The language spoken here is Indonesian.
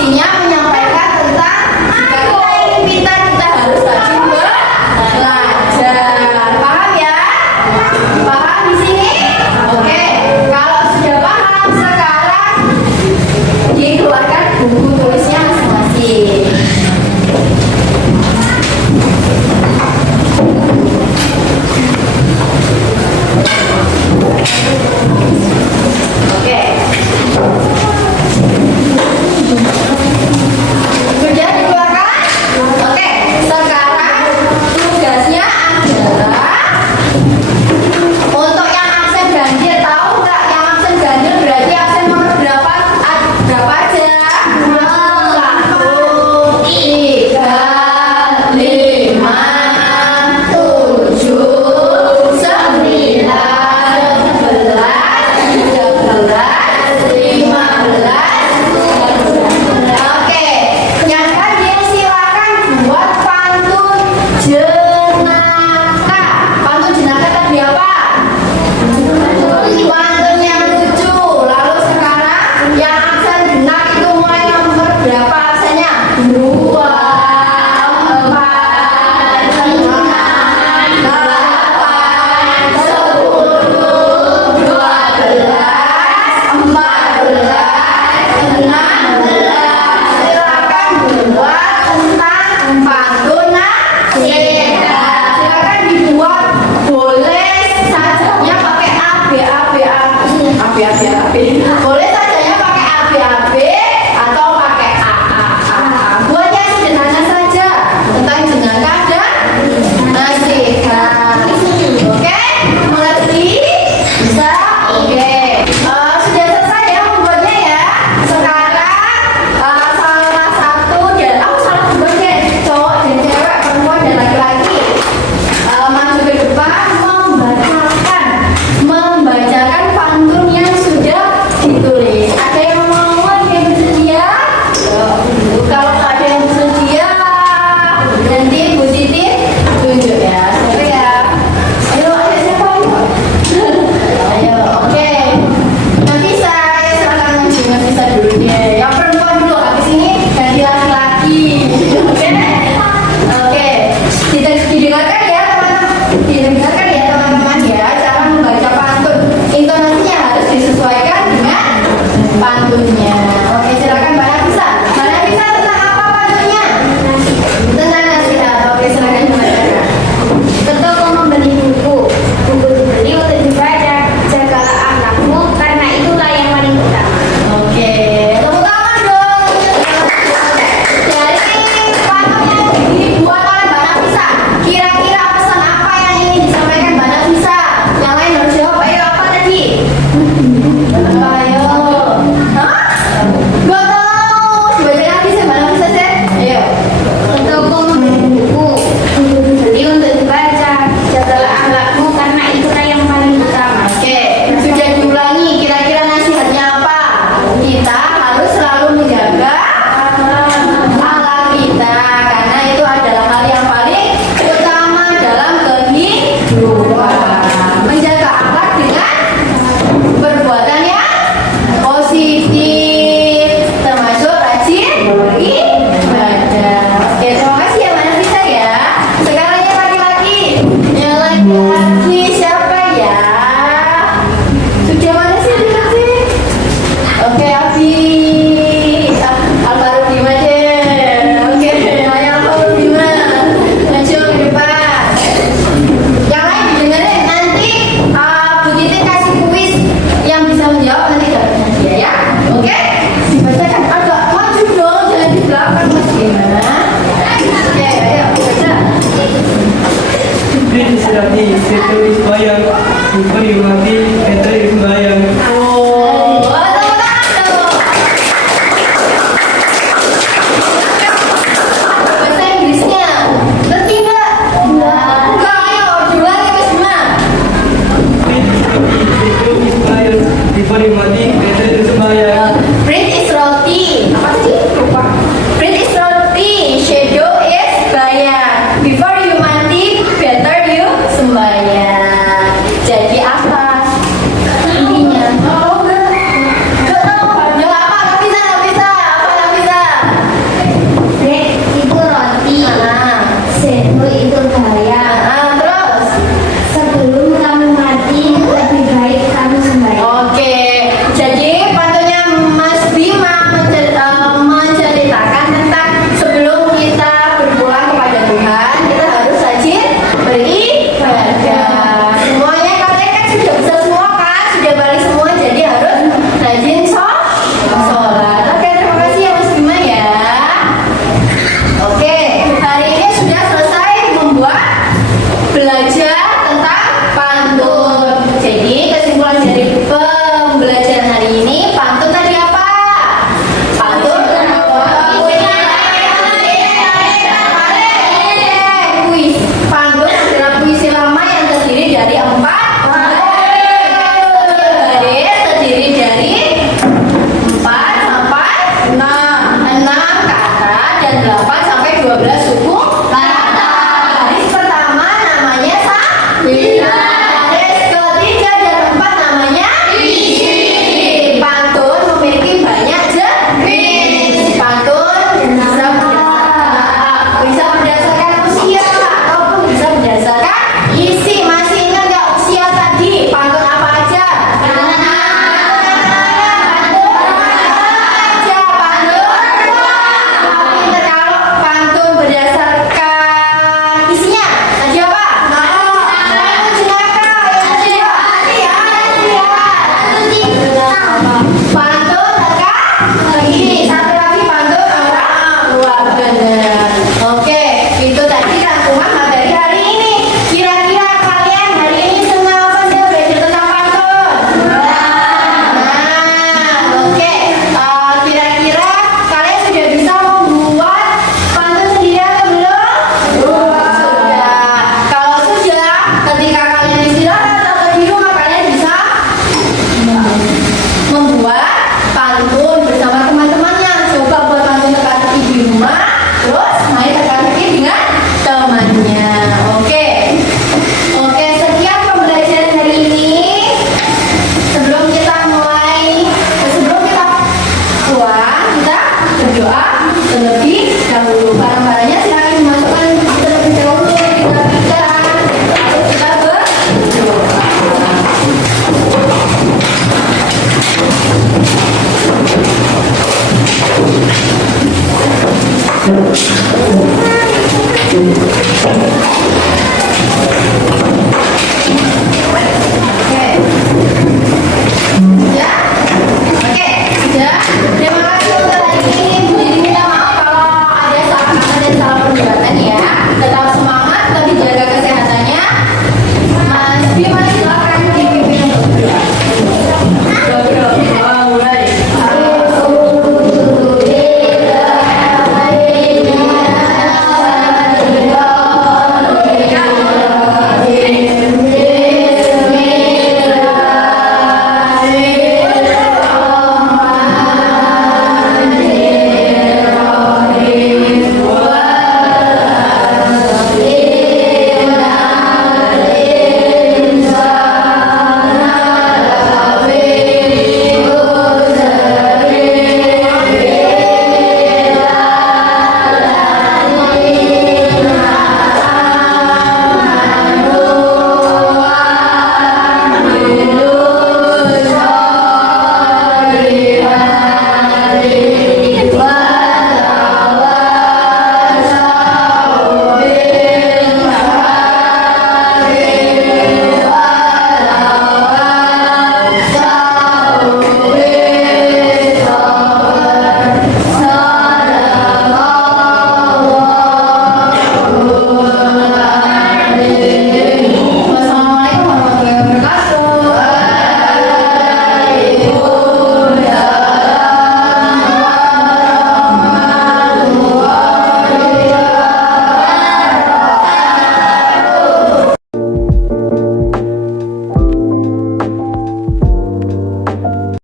isinya menyampaikan tentang jika kita ingin pintar kita harus rajin belajar. Paham ya? Paham di sini? Oke. Kalau sudah paham sekarang dikeluarkan buku tulisnya masing-masing. Oke. Sudah dikeluarkan? Oke. Sekarang tugasnya adalah untuk yang absen ganjil. Tahu nggak yang absen ganjil berarti absen nomor berapa? Berapa aja? 1, 3, 5, 7, 9, 11, 12, 13, 15. Oke, yang ganjil silakan buat pantun jenaka. Pantun jenaka tadi apa? Pantun yang lucu. Lalu sekarang yang absen genap itu mulai nomor berapa absennya? 2, 4, 5, 8, 10, 12, 14, 16. Silakan buat tentang pantun nasihat. Silakan dibuat, boleh sajanya pakai AB. Boleh sajanya pakai AB atau pakai AA. Buat yang sederhana saja tentang jenaka dan nasihat. Oke, mengerti? Bisa? Oke. Sudah selesai ya membuatnya ya. Sekarang salah satu dan salah dua deh, cowok dan cewek, perempuan dan laki-laki maju ke depan membacakan pantun yang sudah ditulis. Ada yang mau yang bersedia? Kalau nggak ada yang bersedia, nanti Bu Siti tunjuk ya. Oke ya. Ayo, ada siapa ayo? Ayo, oke. Nafisa, ya silakan maju. Nafisa dulu deh. Yang perempuan dulu, habis ini ganti laki-laki. Oke? Oke. Didengarkan ya teman-teman. Didengarkan ya teman-teman ya. Cara membaca pantun. Intonasinya harus disesuaikan dengan pantunnya. Oke, silakan Mbak Nafisa. Mbak Nafisa tentang apa pantunnya? Tentang nasihat. Oke, silakan dibacakan. Ke toko membeli buku dibeli untuk dibaca. Jagalah akhlakmu karena itulah yang paling utama. Oke, tepuk tangan dong. Dari pantun yang dibuat oleh Mbak Nafisa, kira-kira pesan apa yang ingin disampaikan Mbak Nafisa? Yang lain harus jawab. Ayo, apa tadi? Ayo. Hah? Gak tahu. Dibaca lagi sih Mbak Nafisa sih. Ayo. Ke toko membeli buku dibeli untuk dibaca. Jagalah akhlakmu karena itulah yang paling utama. Oke, sudah diulangi. Kira-kira nasihatnya apa? Kita harus selalu menjaga akhlak kita karena itu adalah hal yang paling utama dalam kehidupan. Menjaga akhlak dengan perbuatan yang positif, termasuk rajin beribadah. Oke, terima kasih ya Mbak Nafisa ya. Sekarang yang laki-laki, siapa ya? Sudah mana sih laki-laki? Oke, Abi. Alvaro Bima deh. Oke, ayo Alvaro Bima. Maju ke depan. Yang lain didengerin nanti Bu Titi kasih kuis yang bisa menjawab nanti dapatnya dia ya. Oke? Dibacakan agak maju dong, jangan di belakang Mas Bima. Oke, ayo baca. Beri istirahat, tertulis bayang, beri mati, tertulis bayang. Oh, tepuk tangan dong. Bahasa Inggrisnya ngerti nggak? Enggak, ayo duluan ya Mas Bima. Tertulis bayang, beri mati, tertulis bayang. Bread is roti. Apa tadi? Lupa. Bread is roti. Shadow is bayang. Before you mati, better you sembahyang. Jadi apa? terlebih dahulu. Barang-barangnya silahkan dimasukkan terlebih dahulu. Kita pikat, lalu kita berdoa.